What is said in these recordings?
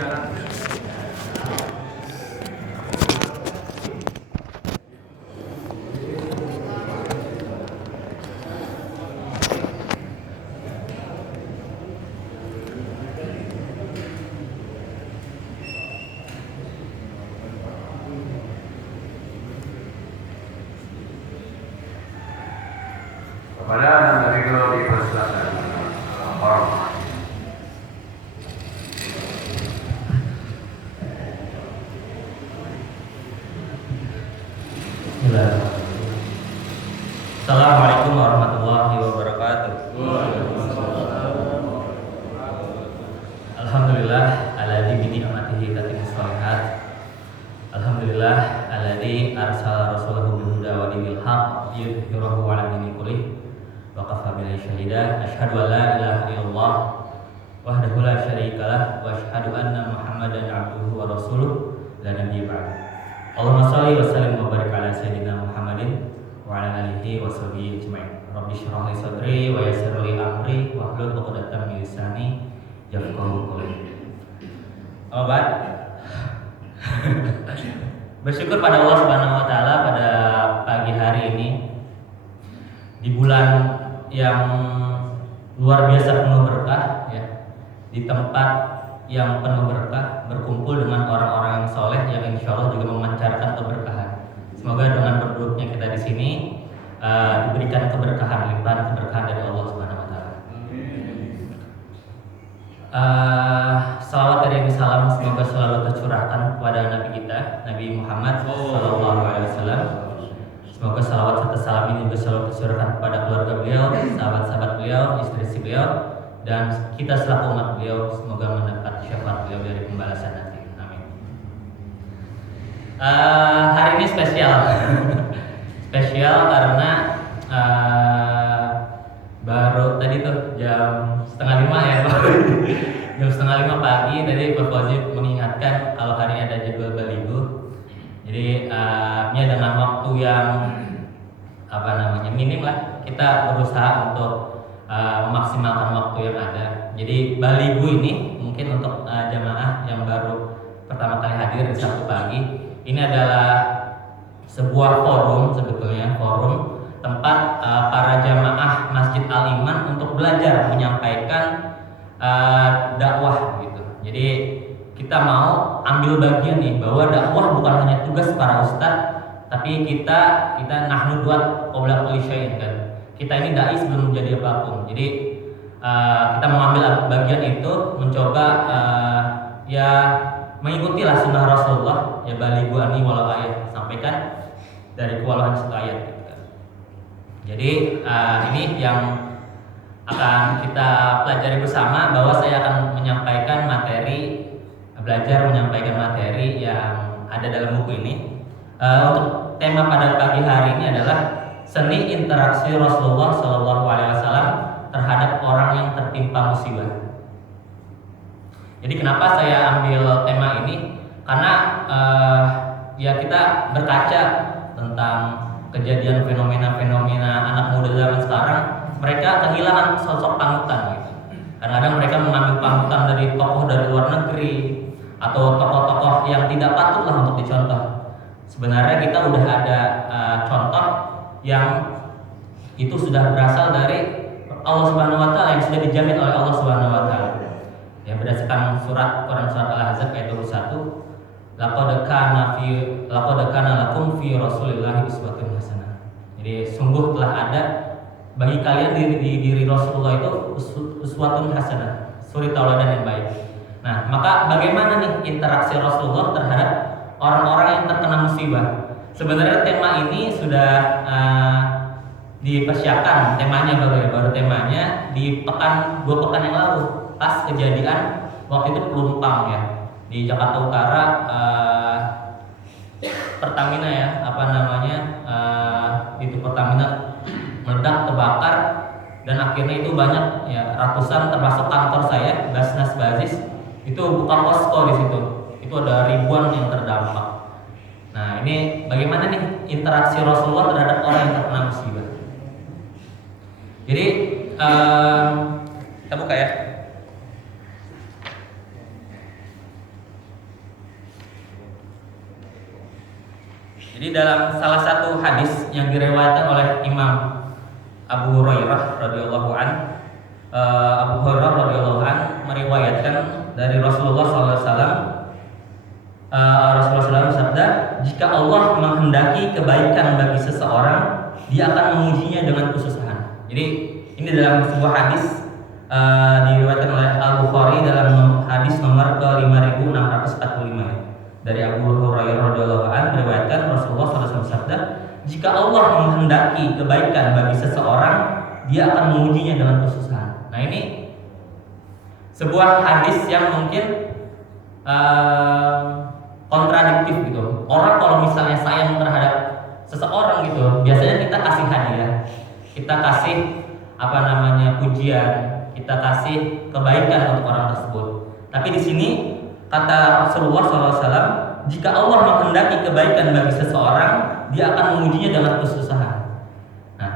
Kepada Nabi Nabi Muhammad hormat. Assalamualaikum warahmatullahi wabarakatuh. Alhamdulillah alladzi bi ni'matihi tatimmus shalihat. Alhamdulillah alladzi arsala rasulahu bil huda wa dinil haqq liyudhhirahu 'ala dini kullih. Wa kafa billahi syahida. Asyhadu an la ilaha illallah wahdahu la syarikalah wa asyhadu anna Muhammadan 'abduhu wa rasuluh la nabiyya ba'd. Allahumma shalli wa sallim wa barik ala sayyidina Muhammadin wa ala alihi wa sahbihi ajma'in. Rabbi shrah li sadri wa yassir li amri wa hlul 'uqdatam min lisani yafqahu qawli. Obat. Bersyukur pada Allah Subhanahu wa taala pada pagi hari ini di bulan yang luar biasa penuh berkah ya. Di tempat yang penuh berkah, berkumpul dengan orang-orang yang soleh yang insya Allah juga memancarkan keberkahan. Semoga dengan berduduknya kita di sini diberikan keberkahan, limpahan keberkahan dari Allah Subhanahu Wa Taala. Salawat dari salam semoga selalu tercurahkan kepada Nabi kita, Nabi Muhammad Sallallahu Alaihi Wasallam. Semoga salawat serta salam ini juga selalu tercurahkan kepada keluarga beliau, sahabat-sahabat beliau, istri-istri beliau, dan kita selaku umat beliau semoga mendapat syafaat beliau dari pembalasan nanti. Amin. Hari ini spesial, spesial karena baru tadi tuh jam 4:30 ya, jam 4:30 pagi tadi Pak Fauzi mengingatkan kalau hari ini ada jadwal baligo. Jadi ya dengan waktu yang minim lah kita berusaha untuk memaksimalkan waktu yang ada. Jadi baligo ini mungkin untuk jamaah yang baru pertama kali hadir di Sabtu pagi, ini adalah sebuah forum, sebetulnya forum tempat para jamaah Masjid Al Iman untuk belajar menyampaikan dakwah gitu. Jadi kita mau ambil bagian nih bahwa dakwah bukan hanya tugas para ustadz, tapi kita nahnu duat qabla kulli syai'in kan. Kita ini dai sebelum menjadi apapun. Jadi kita mengambil bagian itu, mencoba ya mengikutilah sunnah Rasulullah, ya balighu anni walau ayat, sampaikan dari kewalahan satu ayat gitu kan. Jadi ini yang akan kita pelajari bersama, bahwa saya akan menyampaikan menyampaikan materi yang ada dalam buku ini. Untuk tema pada pagi hari ini adalah seni interaksi Rasulullah Shallallahu Alaihi Wasallam terhadap orang yang tertimpa musibah. Jadi kenapa saya ambil tema ini? Karena ya kita berkaca tentang kejadian fenomena-fenomena anak muda zaman sekarang, mereka kehilangan sosok panutan gitu. Kadang-kadang mereka mengambil panutan dari tokoh dari luar negeri atau tokoh-tokoh yang tidak patutlah untuk dicontoh. Sebenarnya kita udah ada contoh yang itu sudah berasal dari Allah Subhanahu Wa Taala, yang sudah dijamin oleh Allah Subhanahu Wa Taala. Ya, berdasarkan Quran surat Al-Ahzab ayat 21, laqad kana lakum fi Rasulillahi uswatun hasanah. Jadi sungguh telah ada bagi kalian di diri Rasulullah itu uswatun hasanah, suri tauladan yang baik. Nah, maka bagaimana nih interaksi Rasulullah terhadap orang-orang yang terkena musibah? Sebenarnya tema ini sudah dipersiapkan, temanya baru temanya di 2 pekan yang lalu, pas kejadian waktu itu Pelumpang ya, di Jakarta Utara. Pertamina ya, itu Pertamina meledak, terbakar, dan akhirnya itu banyak ya, ratusan termasuk kantor saya Basnas Bazis itu buka posko di situ. Itu ada ribuan yang terdampak. Nah, ini bagaimana nih interaksi Rasulullah terhadap orang yang terkena musibah. Jadi kita buka ya. Jadi dalam salah satu hadis yang diriwayatkan oleh Imam Abu Hurairah radhiyallahu an, Abu Hurairah radhiyallahu an meriwayatkan dari Rasulullah SAW. Rasulullah SAW bersabda, jika Allah menghendaki kebaikan bagi seseorang, Dia akan mengujinya dengan kesusahan. Jadi ini dalam sebuah hadis diriwayatkan oleh Al-Bukhari dalam hadis nomor ke-5645 dari Abu Hurairah radhiyallahu anhu meriwayatkan Rasulullah SAW bersabda, jika Allah menghendaki kebaikan bagi seseorang, Dia akan mengujinya dengan kesusahan. Nah ini sebuah hadis yang mungkin kontradiktif gitu. Orang kalau misalnya sayang terhadap seseorang gitu, biasanya kita kasih hadiah, kita kasih pujian, kita kasih kebaikan untuk orang tersebut. Tapi di sini kata Rasulullah SAW, jika Allah menghendaki kebaikan bagi seseorang, Dia akan mengujinya dengan kesusahan. Nah,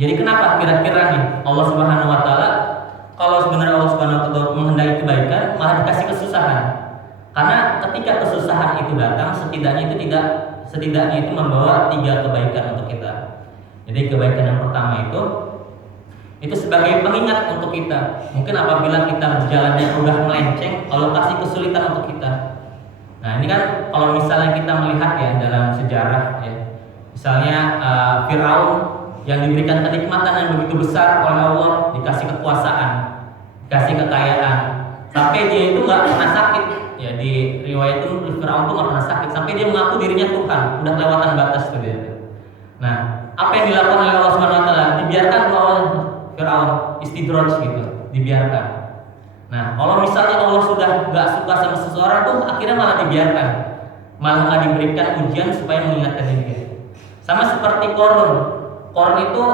jadi kenapa kira-kira nih Allah Subhanahu Wa Taala, kalau sebenarnya Allah Subhanahu Wa Taala menghendaki kebaikan, malah dikasih kesusahan? Karena ketika kesusahan itu datang, setidaknya itu membawa 3 kebaikan untuk kita. Jadi kebaikan yang pertama itu sebagai pengingat untuk kita. Mungkin apabila kita berjalannya udah melenceng, Allah kasih kesulitan untuk kita. Nah ini kan kalau misalnya kita melihat ya dalam sejarah ya, misalnya Firaun yang diberikan kenikmatan yang begitu besar oleh Allah, dikasih kekuasaan, dikasih kekayaan, sampai dia itu nggak pernah sakit. Ya di riwayat itu Firaun itu nggak pernah sakit sampai dia mengaku dirinya Tuhan, udah kelewatan batas tuh dia. Nah apa yang dilakukan oleh Allah Subhanahu Wa Taala? Dibiarkan oleh Firaun istidraj gitu, dibiarkan. Nah kalau misalnya Allah sudah nggak suka sama seseorang tuh akhirnya malah dibiarkan, malah nggak diberikan ujian supaya mengingatkan dia. Sama seperti Korun itu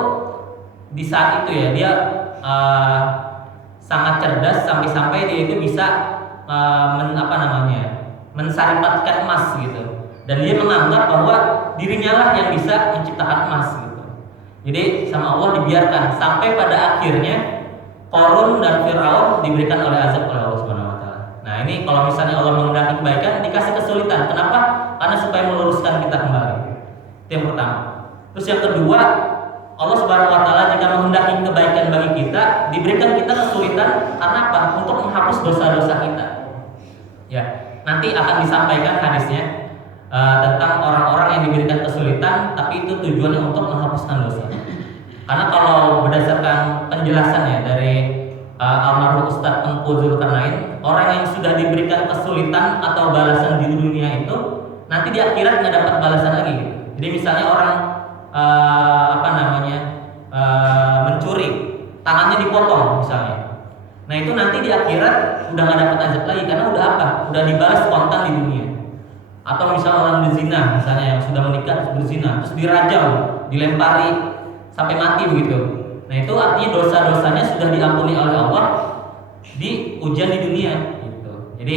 di saat itu ya dia sangat cerdas sampai dia itu bisa mensarifatkan emas gitu, dan dia menganggap bahwa dirinya lah yang bisa menciptakan emas gitu. Jadi sama Allah dibiarkan sampai pada akhirnya Korun dan Firaun diberikan oleh azab oleh Allah Subhanahu Wa Taala. Nah ini kalau misalnya Allah menghendaki kebaikan dikasih kesulitan, kenapa? Karena supaya meluruskan kita kembali. Itu yang pertama. Terus yang kedua, Allah Subhanahu Wa Taala jika menghendaki kebaikan bagi kita, diberikan kita kesulitan karena apa? Untuk menghapus dosa-dosa kita. Ya, nanti akan disampaikan hadisnya tentang orang-orang yang diberikan kesulitan, tapi itu tujuannya untuk menghapuskan dosa. Karena kalau berdasarkan penjelasan ya dari almarhum Ustadz Tengku Zulkarnain, orang yang sudah diberikan kesulitan atau balasan di dunia itu, nanti di akhirat nggak dapat balasan lagi. Jadi misalnya orang mencuri, tangannya dipotong misalnya. Nah itu nanti di akhirat udah nggak dapat azab lagi karena udah apa? Udah dibalas spontan di dunia. Atau misalnya orang berzina, misalnya yang sudah menikah terus berzina, terus dirajam, dilempari sampai mati begitu. Nah itu artinya dosa-dosanya sudah diampuni oleh Allah di ujian di dunia. Gitu. Jadi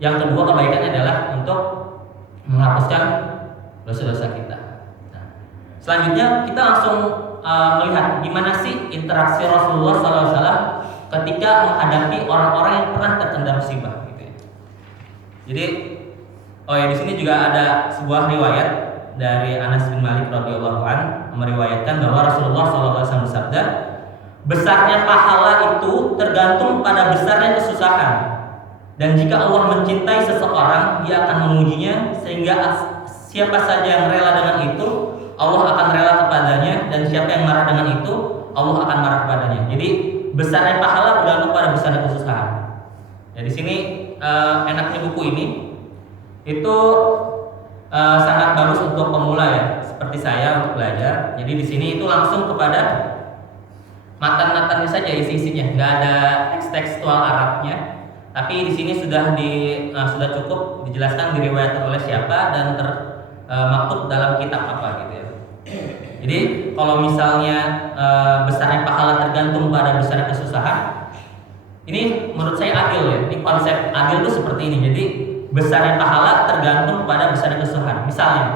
yang kedua kebaikannya adalah untuk menghapuskan dosa-dosa kita. Nah, selanjutnya kita langsung melihat gimana sih interaksi Rasulullah SAW ketika menghadapi orang-orang yang pernah terkena musibah. Gitu ya. Jadi, di sini juga ada sebuah riwayat dari Anas bin Malik radhiyallahu an meriwayatkan bahwa Rasulullah SAW bersabda, besarnya pahala itu tergantung pada besarnya kesusahan. Dan jika Allah mencintai seseorang, Dia akan mengujinya sehingga siapa saja yang rela dengan itu, Allah akan rela kepadanya, dan siapa yang marah dengan itu, Allah akan marah kepadanya. Jadi besarnya pahala bergantung pada besarnya kesusahan. Ya, di sini enaknya buku ini itu sangat bagus untuk pemula ya, seperti saya untuk belajar. Jadi di sini itu langsung kepada matan-matannya saja isi-isinya, nggak ada teks-tekstual Arabnya. Tapi di sini sudah cukup dijelaskan diriwayatkan oleh siapa dan termaktub dalam kitab apa gitu ya. Jadi kalau misalnya besarnya pahala tergantung pada besarnya kesusahan, ini menurut saya adil ya. Ini konsep adil itu seperti ini. Jadi besarnya pahala tergantung pada besarnya kesusahan. Misalnya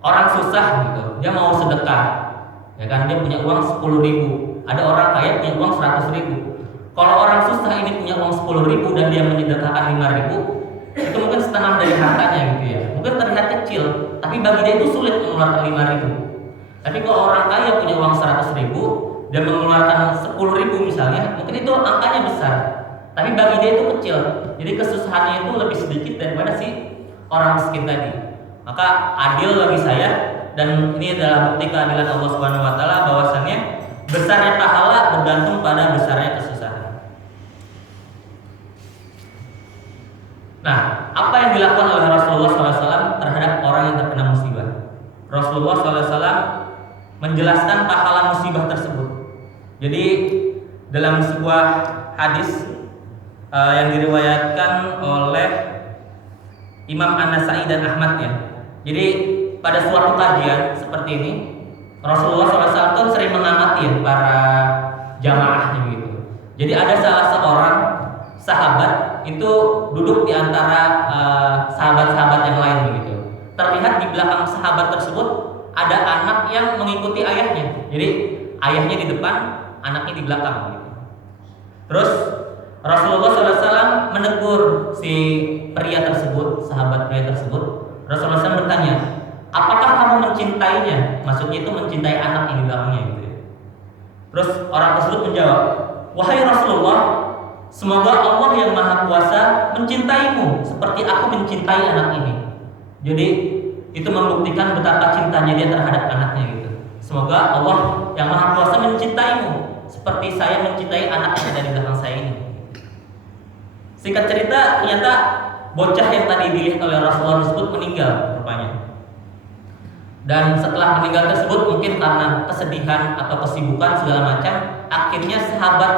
orang susah gitu, dia mau sedekah, ya kan, dia punya uang 10.000. Ada orang kaya punya uang 100.000. Kalau orang susah ini punya uang 10.000 dan dia menyedekahkan 5.000, itu mungkin setengah dari hartanya gitu ya. mungkin terlihat kecil, tapi bagi dia itu sulit mengeluarkan 5.000. Tapi kalau orang kaya punya uang 100.000 dan mengeluarkan 10.000 misalnya, mungkin itu angkanya besar, tapi bagi dia itu kecil. Jadi kesusahannya itu lebih sedikit daripada si orang miskin tadi. Maka adil bagi saya, dan ini adalah bukti keadilan Allah Subhanahu wa taala bahwasannya besarnya pahala bergantung pada besarnya kesusahan. Nah, apa yang dilakukan oleh Rasulullah SAW terhadap orang yang terkena musibah? Rasulullah SAW menjelaskan pahala musibah tersebut. Jadi dalam sebuah hadis yang diriwayatkan oleh Imam An-Nasai dan Ahmad ya. Jadi pada suatu kajian seperti ini, Rasulullah SAW itu sering mengamati ya para jamaahnya gitu. Jadi ada salah seorang sahabat itu duduk di antara sahabat-sahabat yang lain begitu. Terlihat di belakang sahabat tersebut ada anak yang mengikuti ayahnya. Jadi ayahnya di depan, anaknya di belakang gitu. Terus Rasulullah SAW menegur si pria tersebut, sahabat pria tersebut. Rasulullah SAW bertanya, apakah kamu mencintainya? Maksudnya itu mencintai anak yang di belakangnya gitu. Terus orang tersebut menjawab, wahai Rasulullah, semoga Allah yang Maha Kuasa mencintaimu seperti aku mencintai anak ini. Jadi itu membuktikan betapa cintanya dia terhadap anaknya gitu. Semoga Allah yang Maha Kuasa mencintaimu seperti saya mencintai anak yang ada di belakang saya ini. Singkat cerita, ternyata bocah yang tadi dilihat oleh Rasulullah tersebut meninggal rupanya. Dan setelah meninggal tersebut mungkin karena kesedihan atau kesibukan segala macam, akhirnya sahabat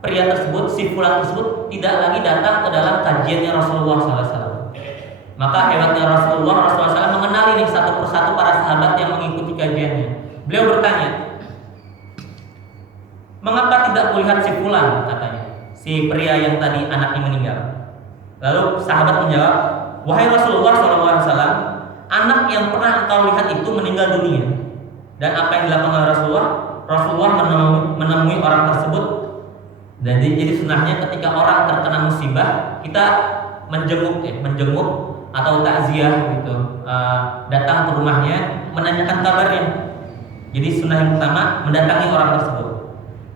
pria tersebut, si fulan tersebut tidak lagi datang ke dalam kajiannya Rasulullah SAW. Maka hebatnya Rasulullah SAW mengenali nih satu persatu para sahabat yang mengikuti kajiannya. Beliau bertanya, mengapa tidak kulihat si fulan, katanya, si pria yang tadi anaknya meninggal. Lalu sahabat menjawab, wahai Rasulullah SAW, anak yang pernah engkau lihat itu meninggal dunia. Dan apa yang dilakukan oleh Rasulullah? Rasulullah menemui orang tersebut. Jadi sunnahnya ketika orang terkena musibah, kita menjenguk atau takziah gitu, datang ke rumahnya, menanyakan kabarnya. Jadi sunnah yang pertama mendatangi orang tersebut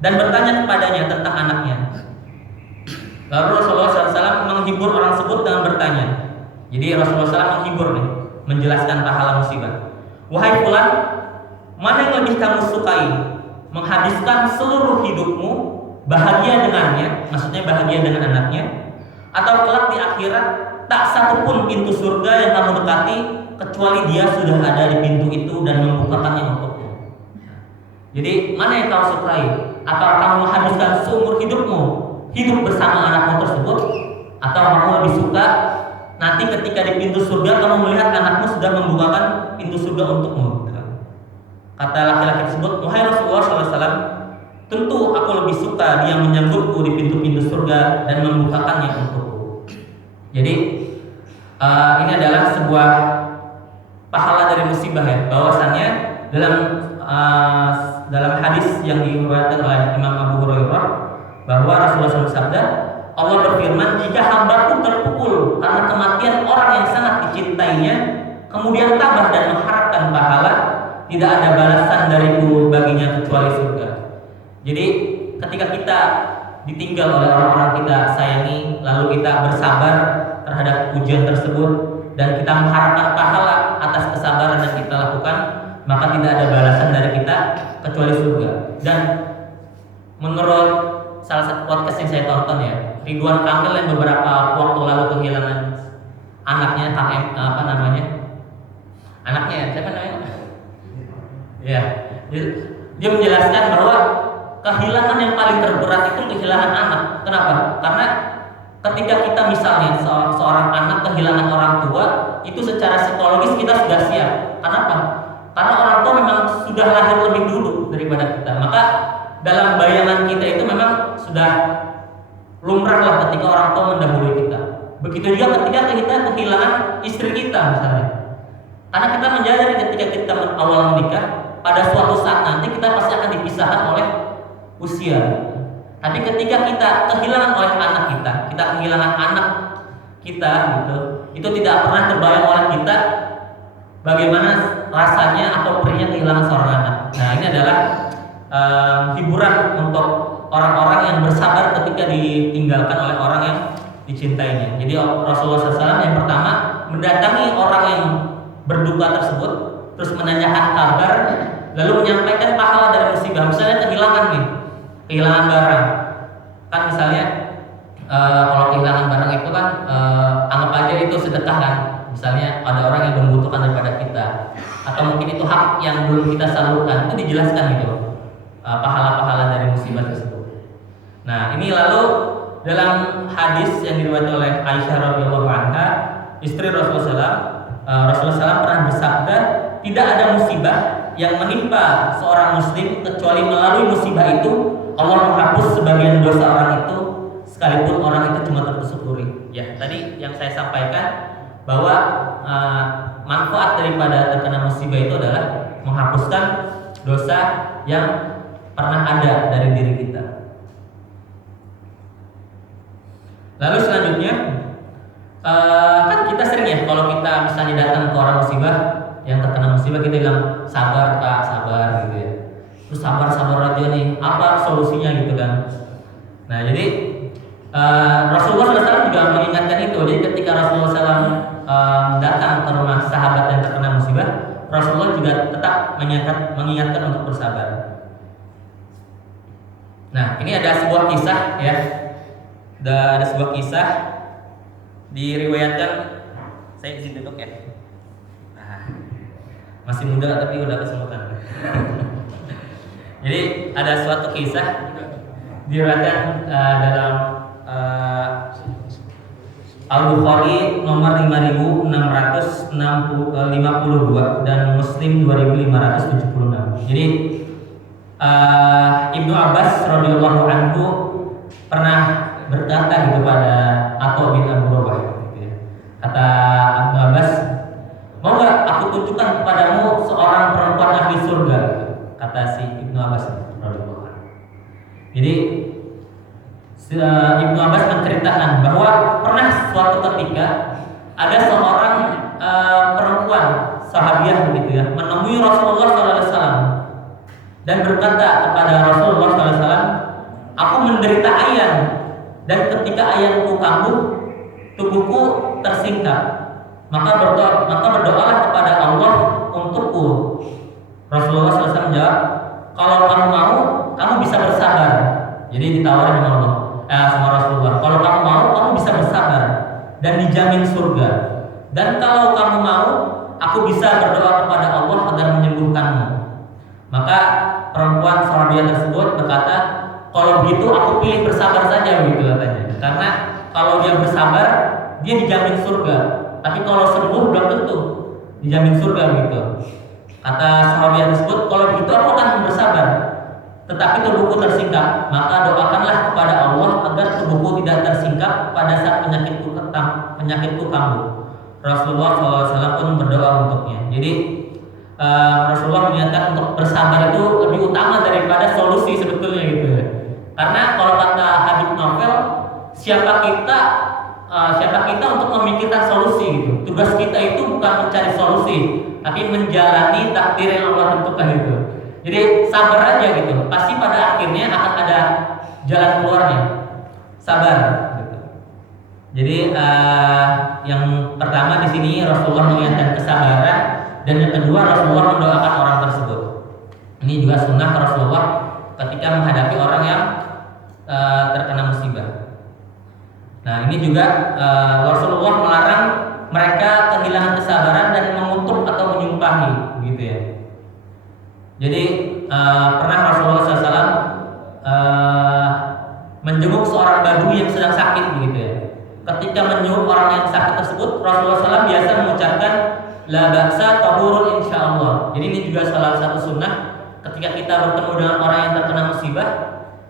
dan bertanya kepadanya tentang anaknya. Lalu Rasulullah SAW menghibur orang tersebut dengan bertanya. Jadi Rasulullah SAW menghibur nih, menjelaskan pahala musibah. Wahai fulan, mana yang lebih kamu sukai? Menghabiskan seluruh hidupmu bahagia dengannya, maksudnya bahagia dengan anaknya, atau kelak di akhirat tak satu pun pintu surga yang kamu dekati kecuali dia sudah ada di pintu itu dan membukakannya untukmu. Jadi mana yang kau sukai? Apakah kamu menghabiskan seumur hidupmu hidup bersama anakmu tersebut, atau kamu lebih suka nanti ketika di pintu surga kamu melihat anakmu sudah membukakan pintu surga untukmu? Kata laki-laki tersebut, wahai Rasulullah SAW, tentu aku lebih suka dia menyambutku di pintu-pintu surga dan membukakannya untukku. Jadi ini adalah sebuah pahala dari musibah ya, bahwasannya dalam hadis yang diriwayatkan oleh Imam Abu Hurairah bahwa Rasulullah SAW bersabda, Allah berfirman, jika hambaku terpukul karena kematian orang yang sangat dicintainya, kemudian tabah dan mengharapkan pahala, tidak ada balasan dariku baginya kecuali surga. Jadi ketika kita ditinggal oleh orang-orang kita sayangi, lalu kita bersabar terhadap ujian tersebut dan kita mengharapkan pahala atas kesabaran yang kita lakukan, maka tidak ada balasan dari kita kecuali surga. Dan menurut salah satu podcast yang saya tonton ya, Ridwan Kamil yang beberapa waktu lalu kehilangan anaknya, anaknya siapa namanya? Ya, dia menjelaskan bahwa kehilangan yang paling terberat itu kehilangan anak. Kenapa? Karena ketika kita misalnya seorang anak kehilangan orang tua, itu secara psikologis kita sudah siap. Kenapa? Karena orang tua memang sudah lahir lebih dulu daripada kita. Maka dalam bayangan kita itu memang sudah lumrah lah ketika orang tua mendahului kita. Begitu juga ketika kita kehilangan istri kita misalnya. Karena kita menyadari ketika kita awal menikah, pada suatu saat nanti kita pasti akan dipisahkan oleh usia. Tapi ketika kita kehilangan oleh anak kita kehilangan anak kita gitu, itu tidak pernah terbayang oleh kita bagaimana rasanya atau perihnya kehilangan seorang anak. Nah, ini adalah hiburan untuk orang-orang yang bersabar ketika ditinggalkan oleh orang yang dicintainya. Jadi Rasulullah SAW yang pertama mendatangi orang yang berduka tersebut, terus menanyakan kabar, lalu menyampaikan pahala dari musibah. Misalnya kehilangan barang. Kan misalnya kalau kehilangan barang itu kan anggap aja itu sedekah kan. Misalnya ada orang yang membutuhkan daripada kita, atau mungkin itu hak yang belum kita salurkan, itu dijelaskan gitu pahala-pahala dari musibah tersebut. Nah, ini lalu dalam hadis yang diriwayatkan oleh Aisyah radhiyallahu anha, istri Rasulullah SAW pernah bersabda, tidak ada musibah yang menimpa seorang muslim kecuali melalui musibah itu Allah menghapus sebagian dosa orang itu, sekalipun orang itu cuma tertusuk duri. Ya, tadi yang saya sampaikan bahwa manfaat daripada terkena musibah itu adalah menghapuskan dosa yang pernah ada dari diri kita. Lalu selanjutnya kan kita sering ya kalau kita misalnya datang ke orang musibah yang terkena musibah, kita bilang sabar Pak, sabar gitu ya. Terus sabar aja nih, apa solusinya gitu kan. Nah, jadi Rasulullah SAW juga mengingatkan itu. Jadi ketika Rasulullah SAW datang ke rumah sahabat yang terkena musibah, Rasulullah juga tetap mengingatkan untuk bersabar. Nah, ini ada sebuah kisah ya. Ada sebuah kisah diriwayatkan, saya izin duduk ya. Nah, masih muda tapi udah kesemutan. Jadi ada suatu kisah diriwayatkan dalam Al-Bukhari nomor 5652 dan Muslim 2576. Jadi Ibnu Abbas radhiyallahu anhu pernah berkata gitu pada Atha bin Abu Rabah gitu ya. Kata Ibnu Abbas, mau nggak aku tunjukkan kepadamu seorang perempuan ahli surga? Kata si Ibnu Abbas radhiyallahu anhu. Jadi Ibnu Abbas menceritakan bahwa pernah suatu ketika ada seorang perempuan sahabiah begitu ya menemui Rasulullah SAW dan berkata kepada Rasulullah SAW, aku menderita ayan dan ketika ayanku kambuh, tubuhku tersingkap. Maka berdoalah kepada Allah untukku. Rasulullah SAW menjawab, kalau kamu mau, kamu bisa bersabar. Jadi ditawarin sama Allah, sama Rasulullah. Kalau kamu mau, kamu bisa bersabar dan dijamin surga. Dan kalau kamu mau, aku bisa berdoa kepada Allah agar menyembuhkanmu. Maka perempuan sahabiah tersebut berkata, kalau begitu aku pilih bersabar saja begitu katanya. Karena kalau dia bersabar, dia dijamin surga. Tapi kalau sembuh belum tentu dijamin surga begitu. Kata sahabiah tersebut, kalau begitu aku akan bersabar. Tetapi tubuhku tersingkap, maka doakanlah kepada Allah agar tubuhku tidak tersingkap pada saat penyakitku kambuh. Rasulullah SAW pun berdoa untuknya. Jadi Rasulullah menyatakan untuk bersabar itu lebih utama daripada solusi sebetulnya gitu. Karena kalau kata Habib Novel, siapa kita untuk memikirkan solusi gitu. Tugas kita itu bukan mencari solusi, tapi menjalani takdir yang Allah tentukan itu. Jadi sabar aja gitu. Pasti pada akhirnya akan ada jalan keluarnya. Sabar. Gitu. Jadi yang pertama di sini Rasulullah mengingatkan kesabaran, dan yang kedua Rasulullah mendoakan orang tersebut. Ini juga sunnah Rasulullah ketika menghadapi orang yang terkena musibah. Nah, ini juga Rasulullah melarang mereka kehilangan kesabaran dan mengutuk atau menyumpahi, gitu ya. Jadi pernah Rasulullah SAW menjenguk seorang badui yang sedang sakit, begitu ya. Ketika menjenguk orang yang sakit tersebut, Rasulullah SAW biasa mengucapkan la ba'sa tahurun insyaallah. Jadi ini juga salah satu sunnah ketika kita bertemu dengan orang yang terkena musibah,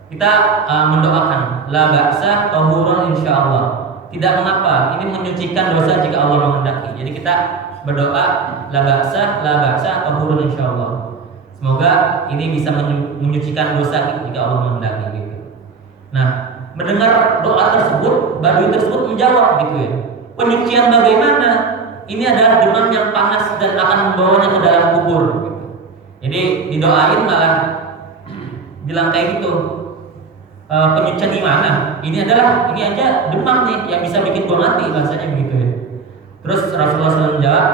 kita mendoakan la ba'sa tahurun insyaallah. Tidak mengapa, ini menyucikan dosa jika Allah menghendaki. Jadi kita berdoa la ba'sa tahurun insyaallah. Semoga ini bisa menyucikan dosa jika Allah menghendaki gitu. Nah, mendengar doa tersebut, badui tersebut menjawab gitu ya. penyucian bagaimana? Ini adalah demam yang panas dan akan membawanya ke dalam kubur. Jadi didoain malah bilang kayak gitu. Penyucian gimana? Ini aja demam nih yang bisa bikin gua mati, bahasanya begitu ya. Terus Rasulullah SAW menjawab,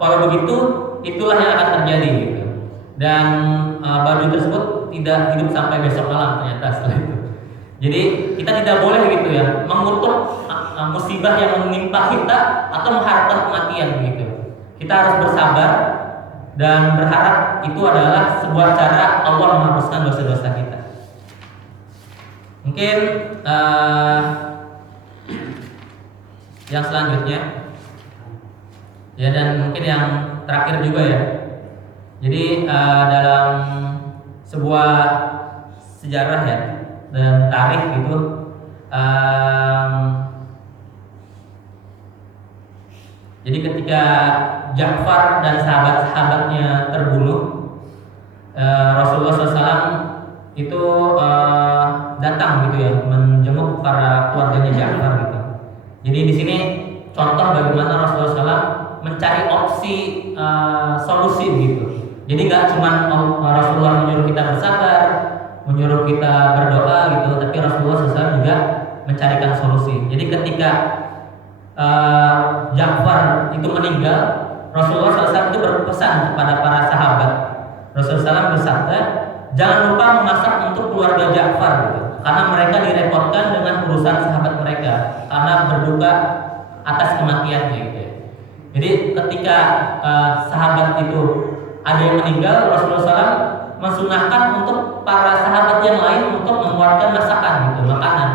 kalau begitu itulah yang akan terjadi gitu. Dan Badui tersebut tidak hidup sampai besok malam ternyata setelah itu. Jadi kita tidak boleh gitu ya mengutuk musibah yang menimpa kita atau mengharapkan kematian gitu. Kita harus bersabar dan berharap itu adalah sebuah cara Allah menghapuskan dosa-dosa kita. Mungkin yang selanjutnya ya, dan mungkin yang terakhir juga ya. Jadi dalam sebuah sejarah ya dan tarikh gitu, jadi ketika Ja'far dan sahabat-sahabatnya terbunuh, Rasulullah SAW itu datang gitu ya menjenguk para keluarganya Ja'far gitu. Jadi di sini contoh bagaimana Rasulullah SAW mencari opsi solusi gitu. Jadi nggak cuma Rasulullah menyuruh kita bersabar, menyuruh kita berdoa gitu, tapi Rasulullah SAW juga mencarikan solusi. Jadi ketika Ja'far itu meninggal, Rasulullah SAW itu berpesan kepada para sahabat. Rasulullah SAW bersabda, jangan lupa memasak untuk keluarga Ja'far gitu, karena mereka direpotkan dengan urusan sahabat mereka karena berduka atas kematiannya gitu. Jadi ketika sahabat itu ada yang meninggal, Rasulullah SAW mensunahkan untuk para sahabat yang lain untuk mengeluarkan masakan gitu, makanan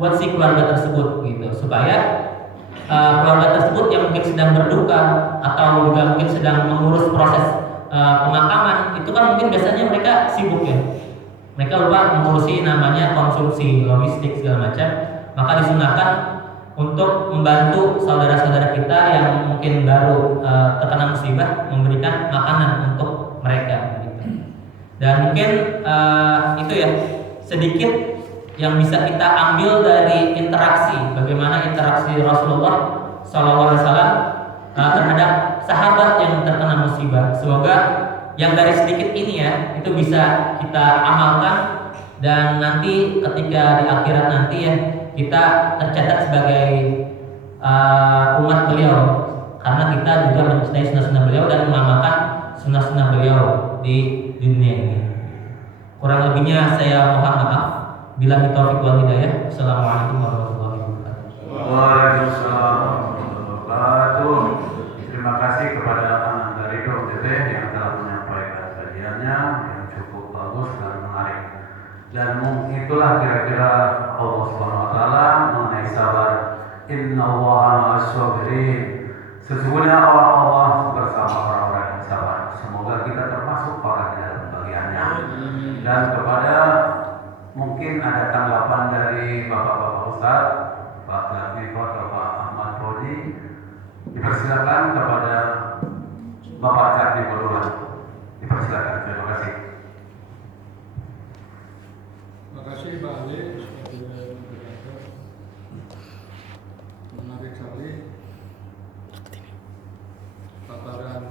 buat si keluarga tersebut gitu, supaya keluarga tersebut yang mungkin sedang berduka atau juga mungkin sedang mengurus proses pemakaman itu kan mungkin biasanya mereka sibuk ya, mereka lupa mengurusi namanya konsumsi logistik segala macam, maka disunahkan untuk membantu saudara-saudara kita yang mungkin baru terkena musibah, memberikan makanan untuk mereka gitu. Dan mungkin itu ya sedikit yang bisa kita ambil dari interaksi, bagaimana interaksi Rasulullah SAW terhadap sahabat yang terkena musibah. Semoga yang dari sedikit ini ya itu bisa kita amalkan, dan nanti ketika di akhirat nanti ya kita tercatat sebagai umat beliau, karena kita juga mencintai sunnah-sunnah beliau dan mengamalkan sunnah-sunnah beliau di dunia ini. Kurang lebihnya saya mohon maaf. Billahi taufiq wal hidayah. Assalamualaikum warahmatullahi wabarakatuh. Waalaikumsalam warahmatullahi wabarakatuh. Terima kasih kepada dari DPP yang telah menyampaikan kajiannya yang cukup bagus dan menarik. Dan itulah kira-kira Allah Subhanahu wa taala mengenai sabar. Innallaha ma'as-sabirin. Sesungguhnya Allah bersama orang-orang yang sabar. Semoga kita termasuk orang yang dalam bagiannya. Dan kepada mungkin ada tanggapan dari Bapak-Bapak Ustaz, Pak Latif atau Pak Ahmad Fauzi, dipersilakan kepada Bapak Cardi Boluan. Dipersilakan. Terima kasih. Terima kasih Pak Ali sebagai moderator. Menarik sekali paparan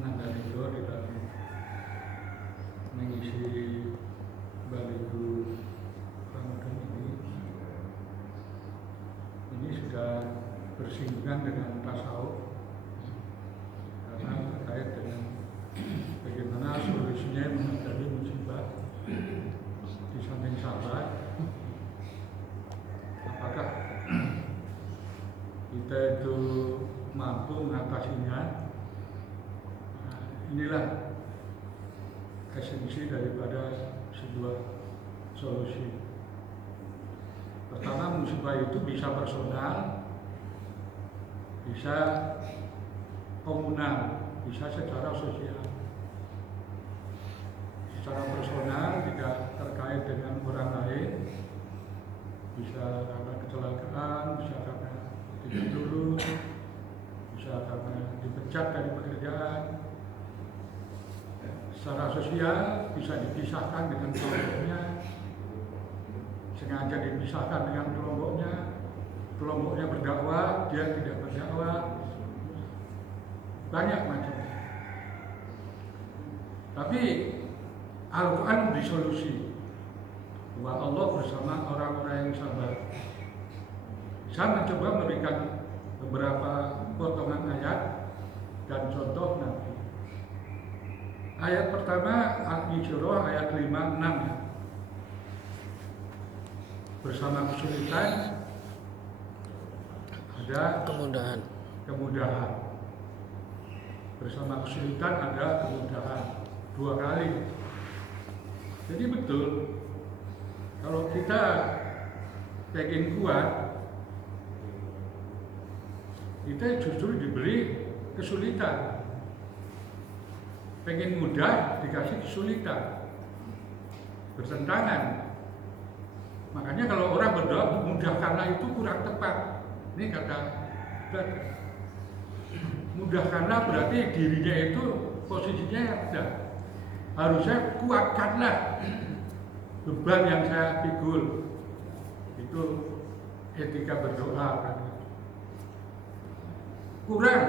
Nanda Ridho di dalam mengisi baliho Ramadan ini. Ini sudah bersinggungan dengan tasawuf karena terkait dengan bagaimana solusinya menghadapi musibah. Di samping sabar, apakah kita itu mampu mengatasinya? Nah, inilah esensi daripada sebuah solusi. Pertama, musibah itu bisa personal, bisa komunal, bisa secara sosial. Secara personal tidak terkait dengan orang lain, bisa karena kecelakaan, bisa karena tidak lulus, bisa karena dipecat dari pekerjaan. Secara sosial bisa dipisahkan dengan kelompoknya, sengaja dipisahkan dengan kelompoknya, kelompoknya berdakwah, dia tidak berdakwah, banyak macam. Tapi Al-Quran memberi solusi bahwa Allah bersama orang-orang yang sabar. Saya mencoba memberikan beberapa potongan ayat dan contoh Nabi. Ayat pertama Al-Isra ayat 5-6 ya. Bersama kesulitan ada kemudahan. Bersama kesulitan ada kemudahan. 2 kali. Jadi betul, kalau kita pengen kuat, kita justru diberi kesulitan. Pengen mudah dikasih kesulitan, bertentangan. Makanya kalau orang berdoa mudahkanlah itu kurang tepat. Ini kata mudahkanlah berarti dirinya itu posisinya rendah. Harusnya kuatkanlah beban yang saya pikul. Itu etika berdoa. Kurang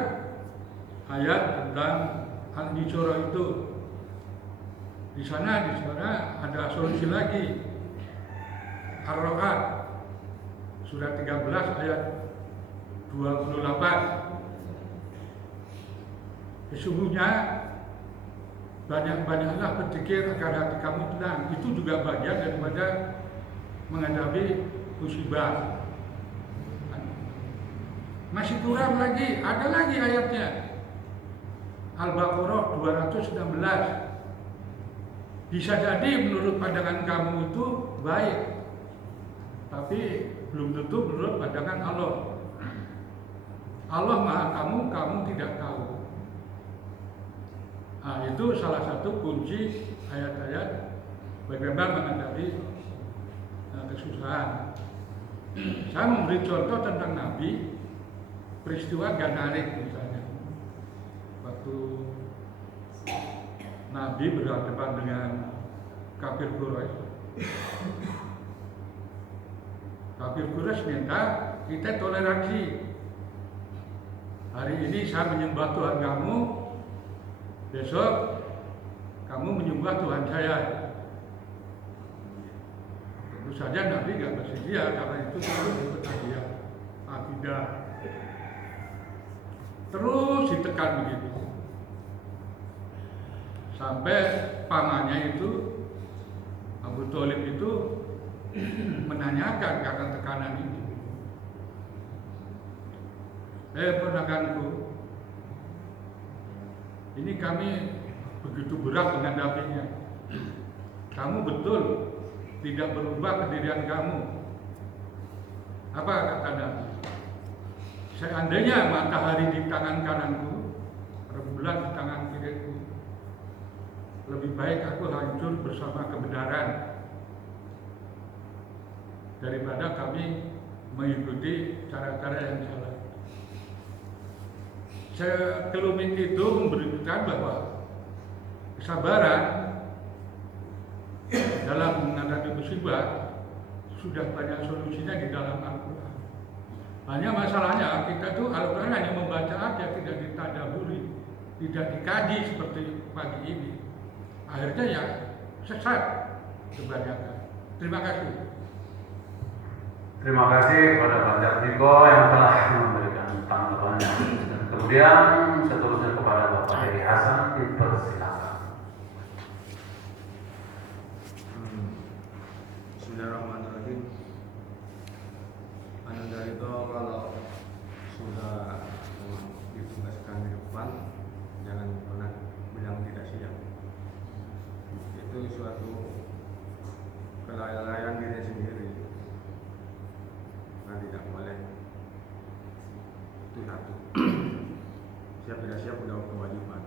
ayat tentang Al-Isra itu. Di sana ada solusi lagi. Ar-Ra'd surat 13 ayat 28. Sesungguhnya banyak-banyaklah berzikir agar hati kamu tenang. Itu juga bagian daripada menghadapi musibah. Masih kurang lagi, ada lagi ayatnya. Al-Baqarah 216. Bisa jadi menurut pandangan kamu itu baik, tapi belum tentu menurut pandangan Allah. Allah maha kamu tidak tahu. Nah, itu salah satu kunci ayat-ayat bagaimana menghadapi kesusahan. Saya memberi contoh tentang Nabi, peristiwa Ganarik misalnya. Waktu Nabi berhadapan dengan kafir Quraisy. Kafir Quraisy minta kita toleransi. Hari ini saya menyembah Tuhan kamu, besok kamu menyembah Tuhan saya. Tentu saja Nabi nggak bersedia karena itu ikut akidah. Terus ditekan begitu. Sampai pamannya itu Abu Thalib itu menanyakan karena tekanan itu. Ponakanku, ini kami begitu berat menghadapinya. Kamu betul tidak berubah pendirian kamu. Apa kata Nabi? Seandainya matahari di tangan kananku, rembulan di tangan kiriku, lebih baik aku hancur bersama kebenaran daripada kami mengikuti cara-cara yang salah. Sekelumit itu memberikan bahwa kesabaran dalam menghadapi musibah sudah banyak solusinya di dalam Al-Quran. Hanya masalahnya kita tuh Al-Quran hanya membaca aja, tidak ditadaburi, tidak dikaji seperti pagi ini. Akhirnya ya sesat kebanyakan. Terima kasih. Terima kasih kepada Pak Jartiko yang telah memberikan tanggapannya. Dan kemudian seterusnya kepada Bapak Heri Hasan, dipersilakan. Bismillahirrahmanirrahim. Anda itu kalau sudah ditugaskan di depan, jangan pernah bilang tidak siap. Itu suatu kelalaian diri sendiri. Nah, tidak boleh. Itu satu. Siap tidak siap udah kewajiban.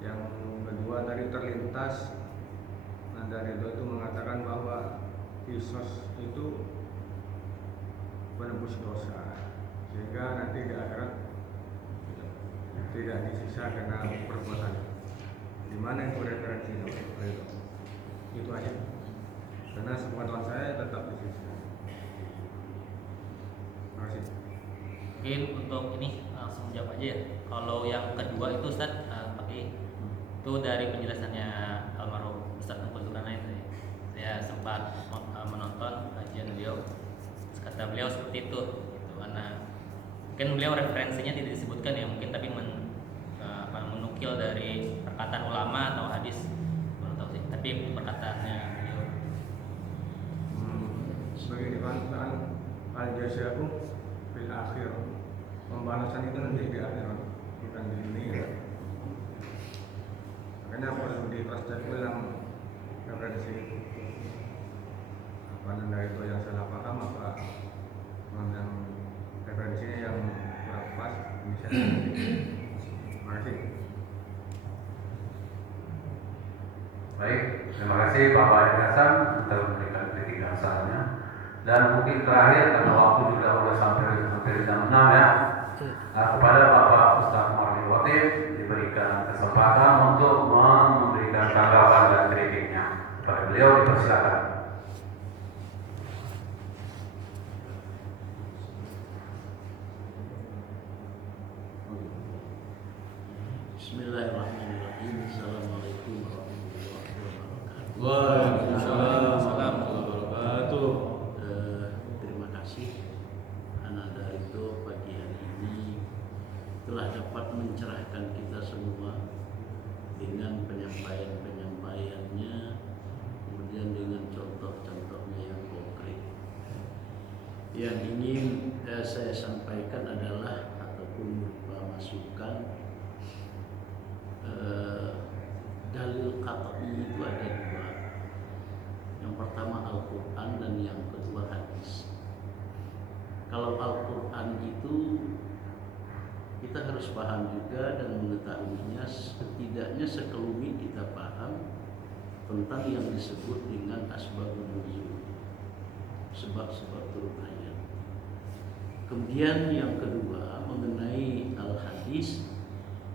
Yang kedua tadi terlintas. Nah, dari itu mengatakan bahwa kisos itu menembus dosa, sehingga nanti di akhirat tidak disiksa karena perbuatan. Di mana itu referensinya? Itu aja. Karena semua dosa saya tetap disiksa. kasih. Mungkin untuk ini langsung jawab aja ya. Kalau yang kedua itu Ustaz, pakai itu dari penjelasannya almarhum Ustaz Tengku Zulkarnain tadi. Saya sempat menonton kajian beliau. Kata beliau seperti itu, gitu. Karena mungkin beliau referensinya tidak disebutkan ya mungkin, tapi menukil dari perkataan ulama atau hadis, belum tahu sih. Tapi perkataannya beliau. Sebagai dikatakan al-jazaa'u fil akhir, pembalasan itu nanti di akhirat, bukan di dunia. Makanya perlu di-cross-check ulang referensi apa dari itu yang salah paham apa yang referensinya yang kurang pas bisa. Terima kasih. Baik, terima kasih Bapak Hasan telah memberikan kritik yang sahnya. Dan mungkin terakhir karena waktu juga sudah sampai hampir jam 6 ya. Kepada Bapak Ustaz Muhammad Khotib diberikan kesempatan untuk memberikan tanggapan dan kritiknya. Kepada beliau dipersilakan. Bismillahirrahmanirrahim. Assalamualaikum warahmatullahi wabarakatuh. Waalaikumsalam warahmatullahi wabarakatuh. Terima kasih Ananda itu pagi hari ini telah dapat mencerahkan kita semua dengan penyampaiannya, kemudian dengan contoh-contohnya yang konkret. Yang ingin saya sampaikan adalah ataupun berupa masukan. Dalil qat'i itu ada dua. Yang pertama Al-Quran dan yang kedua hadis. Kalau Al-Quran itu kita harus paham juga dan mengetahuinya, setidaknya sekelumit kita paham tentang yang disebut dengan asbabun nuzul, sebab-sebab turun ayat. Kemudian yang kedua mengenai al-hadis,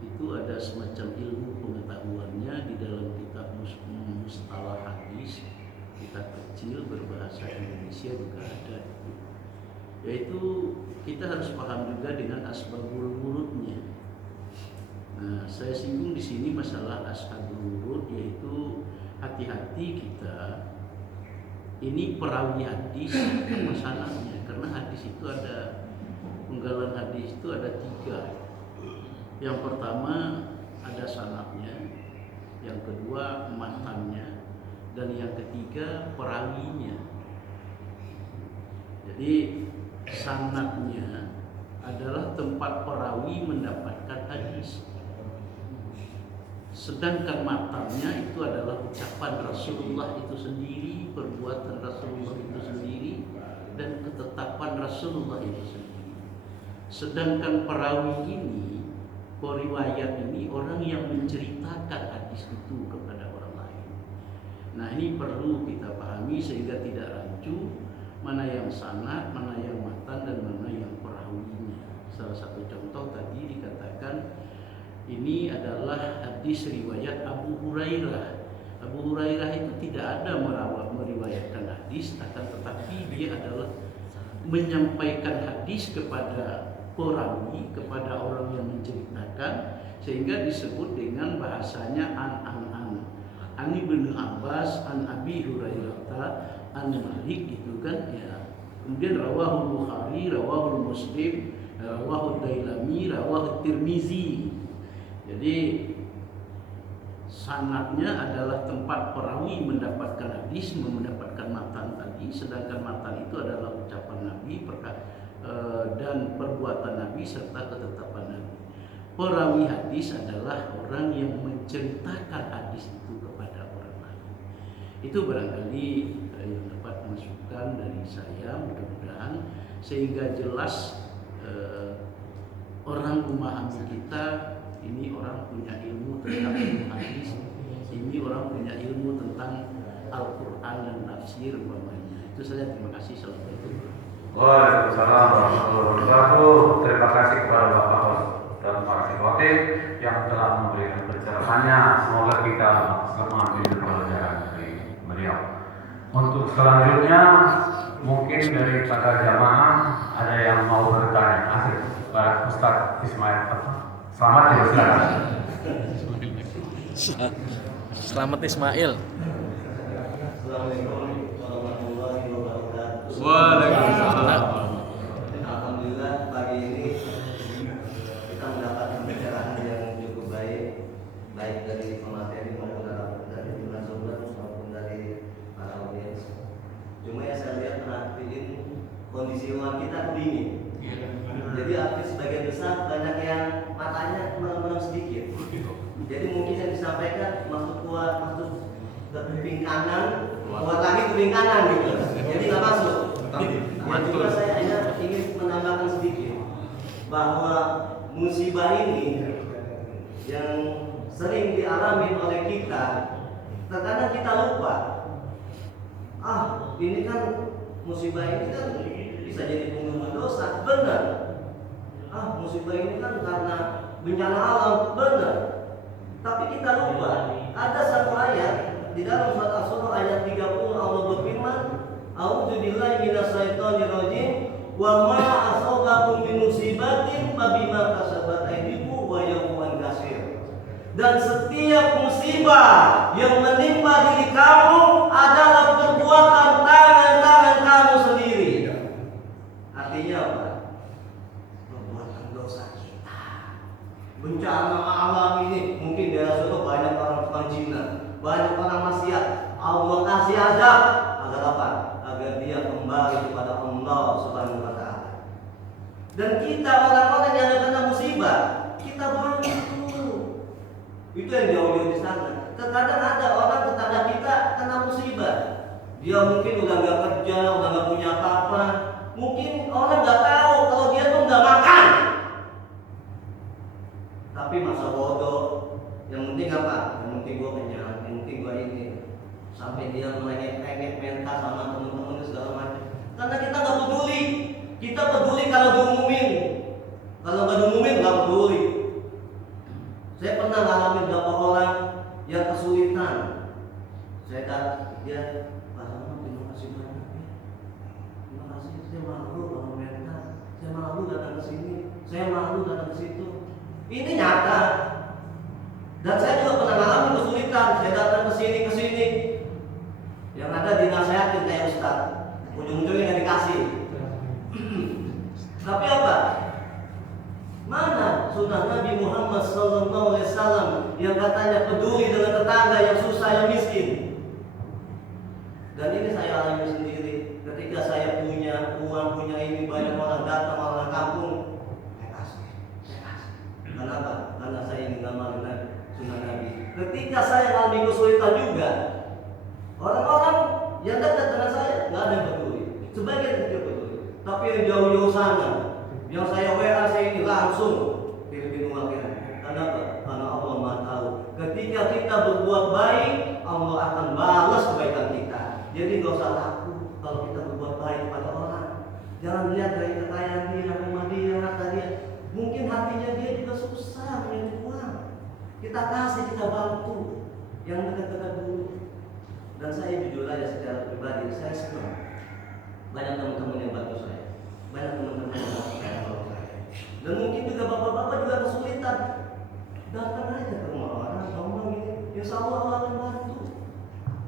itu ada semacam ilmu pengetahuannya di dalam kitab mustalah hadis, kitab kecil berbahasa Indonesia juga ada, yaitu kita harus paham juga dengan asbabul wurudnya. Nah, saya singgung di sini masalah asbabul wurud, yaitu hati-hati kita ini perawi hadis sama sanadnya, karena hadis itu ada penggalan hadis itu ada tiga. Yang pertama ada sanadnya, yang kedua matannya, dan yang ketiga perawinya. Jadi sanadnya adalah tempat perawi mendapatkan hadis, sedangkan matannya itu adalah ucapan Rasulullah itu sendiri, perbuatan Rasulullah itu sendiri, dan ketetapan Rasulullah itu sendiri. Sedangkan perawi ini, periwayat ini orang yang menceritakan hadis itu kepada orang lain. Nah, ini perlu kita pahami sehingga tidak rancu mana yang sanad, mana yang matan, dan mana yang perawinya. Salah satu contoh tadi dikatakan ini adalah hadis riwayat Abu Hurairah. Abu Hurairah itu tidak ada meriwayatkan hadis, akan tetapi dia adalah menyampaikan hadis kepada perawi, kepada orang yang menceritakan, sehingga disebut dengan bahasanya an Ibnu Abbas, an Abi Hurairah, an Malik, gitu kan ya. Kemudian rawahul Bukhari, rawahul Muslim, rawahul Dailami, rawahul Tirmizi. Jadi sanadnya adalah tempat perawi mendapatkan hadis, mendapatkan matan tadi, sedangkan matan itu adalah ucapan Nabi dan perbuatan Nabi serta ketetapan Nabi. Perawi hadis adalah orang yang menceritakan hadis itu kepada orang lain. Itu barangkali yang dapat masukan dari saya, mudah-mudahan sehingga jelas orang memahami kita, ini orang punya ilmu tentang ilmu hadis, ini orang punya ilmu tentang Al-Quran dan tafsir umpamanya. Itu saja, terima kasih. Assalamualaikum. Waalaikumsalam warahmatullahi wabarakatuh. Terima kasih kepada Bapak Ustaz Muhammad Khotib yang telah memberikan pencerahannya. Semoga kita semua ambil pelajaran dari beliau. Untuk selanjutnya mungkin dari para jamaah ada yang mau Ustadz Ismail. Selamat ya Ustadz. Selamat Ismail. Assalamualaikum warahmatullahi wabarakatuh. Waalaikumsalam. Alhamdulillah pagi ini kita mendapatkan pencerahan yang cukup baik, baik dari pemateri maupun dari narasumber maupun dari para audiens. Cuma ya saya lihat perhatiin kondisi ruang kita dingin. Jadi artis sebagian besar banyak yang matanya merem-merem sedikit. Jadi mungkin yang disampaikan maksud ke kuping kanan, kuat lagi kuping kanan gitu. Jadi nggak masuk. Yang juga saya hanya ingin menambahkan sedikit bahwa musibah ini yang sering dialami oleh kita, terkadang kita lupa. Ini kan musibah ini kan bisa jadi penggugur dosa, benar. Musibah ini kan karena bencana alam, benar. Tapi kita lupa ada satu ayat di dalam surat Asy-Syura ayat 30 Allah berfirman, "A'udzubillahi minasyaitonir rajim, wa ma asabakum min musibatin fabima kasabat aydikum wa ya'fu an katsir." Dan setiap musibah yang menimpa diri kamu adalah perbuatan tangan-tangan kamu sendiri. Artinya apa? Perbuatan dosa kita. Bencana alam ini mungkin daerah sana banyak orang tukang Cina, banyak orang maksiat. Allah kasih azab agar apa? Agar dia kembali kepada Allah Subhanahu wa taala. Dan kita orang-orang yang kena musibah, kita bantu. Itu yang jauh-jauh di sana. Terkadang ada orang tetangga kita kena musibah. Dia mungkin udah nggak kerja, udah nggak punya apa-apa. Mungkin orang nggak tahu kalau dia tuh nggak makan. Tapi masa bodoh. Yang penting apa? Yang penting gua kenyang, yang penting gua ini. Sampai dia melengek-lengek mental sama teman-teman segala macam. Karena kita nggak peduli. Kita peduli kalau diumumin. Kalau nggak diumumin nggak peduli. Saya pernah ngalamin beberapa orang yang kesulitan. Saya kata dia, Pak Sama, terima kasih banyak ya. Terima kasih. Saya malu kalau mental. Saya malu datang ke sini. Saya malu datang ke situ. Ini nyata. Dan saya juga pernah ngalamin kesulitan. Saya datang ke sini. Yang ada dinasihatin kayak Ustaz. Ujung-ujungnya nggak dikasih. Tapi apa? Mana sunnah Nabi Muhammad SAW yang katanya peduli dengan tetangga yang susah, yang miskin? Dan ini saya alami sendiri. Ketika saya punya uang, punya ini, banyak orang datang, orang kampung, saya kasih. Kenapa? Karena saya ingin ngamalin sunnah Nabi. Ketika saya alami kesulitan juga, orang-orang yang dekat dengan saya nggak ada yang peduli. Sebagian kecil peduli. Tapi yang jauh-jauh sana, yang saya WA saya ini langsung kirimin uangnya. Kenapa? Karena Allah Maha tahu. Ketika kita berbuat baik, Allah akan balas kebaikan kita. Jadi nggak usah takut kalau kita berbuat baik pada orang. Jangan lihat dari kekayaan dia, rumah dia, harta dia. Mungkin hatinya dia juga susah punya uang. Kita kasih, kita bantu. Yang dekat-dekat dulu. Dan saya jujur aja secara pribadi, saya senang. Banyak teman-teman yang bantu saya. Banyak teman-teman yang bantu saya. Dan mungkin juga bapak-bapak juga kesulitan. Datang aja ke rumah orang, ngomong ini, insya Allah Allah akan bantu.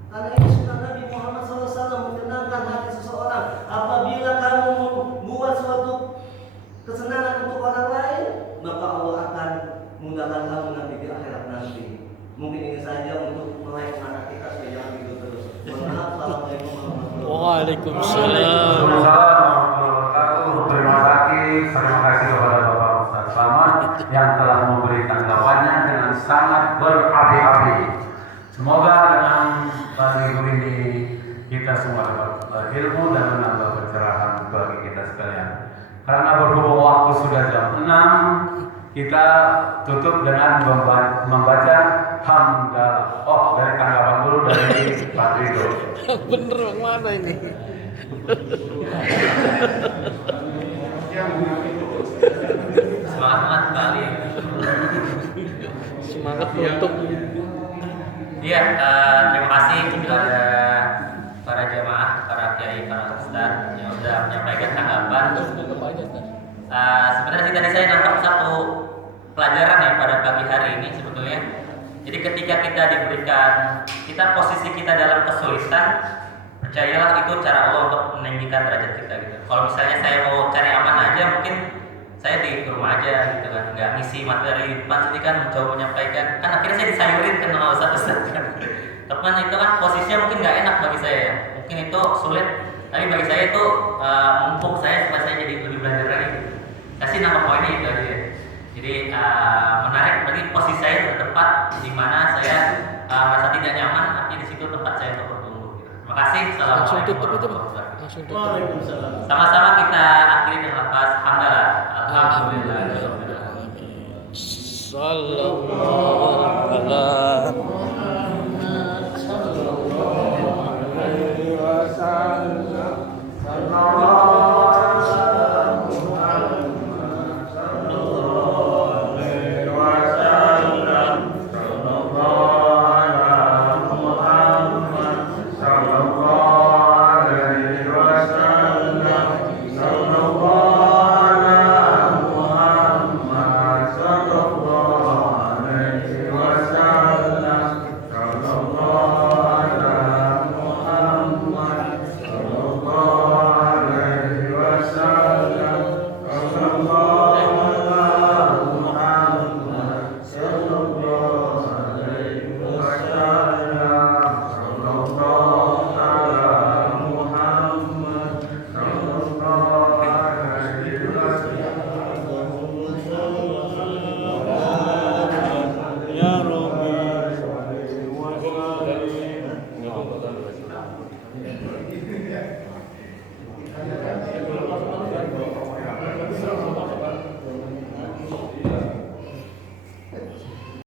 Karena ini sunnah Nabi Muhammad SAW menyenangkan hati seseorang. Apabila kamu membuat suatu kesenangan untuk orang lain, maka Allah akan mudahkan kamu nanti di akhirat nanti. Mungkin ini saja untuk melek mata kita supaya jangan gitu terus. Mohon maaf. Assalamualaikum warahmatullahi wabarakatuh. Waalaikumsalam. Terima kasih kepada Bapak Ustaz Selamat yang telah memberi tanggapannya dengan sangat berapi-api. Semoga dengan minggu ini kita semua dapat ilmu dan menambah pencerahan bagi kita sekalian. Karena berhubung waktu sudah jam 6, kita tutup dengan membaca hamdalah. Dari tanggapan dulu dari Pak Ridho. Bener bang, mana ini? Semangat kali. Semangat untuk Iya, terima kasih kepada para jamaah, para kiai, para ustaz yang sudah menyampaikan tanggapan Sebenarnya sih tadi saya nangkap satu pelajaran ya pada pagi hari ini sebetulnya. Jadi ketika kita diberikan, posisi kita dalam kesulitan, percayalah itu cara Allah untuk meninggikan derajat kita gitu. Kalau misalnya saya mau cari aman aja, mungkin saya di rumah aja gitu kan, nggak ngisi materi depan sini kan, mencoba menyampaikan, kan akhirnya saya disayurin kan sama ustaz-ustaz kan. Teman itu kan posisinya mungkin nggak enak bagi saya ya, mungkin itu sulit, tapi bagi saya itu mumpung saya supaya saya jadi lebih belajar lagi. Saya sih nambah poinnya itu aja ya. Jadi menarik, berarti posisi saya sudah tepat di mana saya merasa tidak nyaman, artinya di situ tempat saya untuk bertumbuh. Terima kasih. Langsung Assalamualaikum tutup aja, Pak. warahmatullahi wabarakatuh. Langsung tutup. Waalaikumsalam. Sama-sama kita akhiri dengan lafaz hamdalah. Alhamdulillah.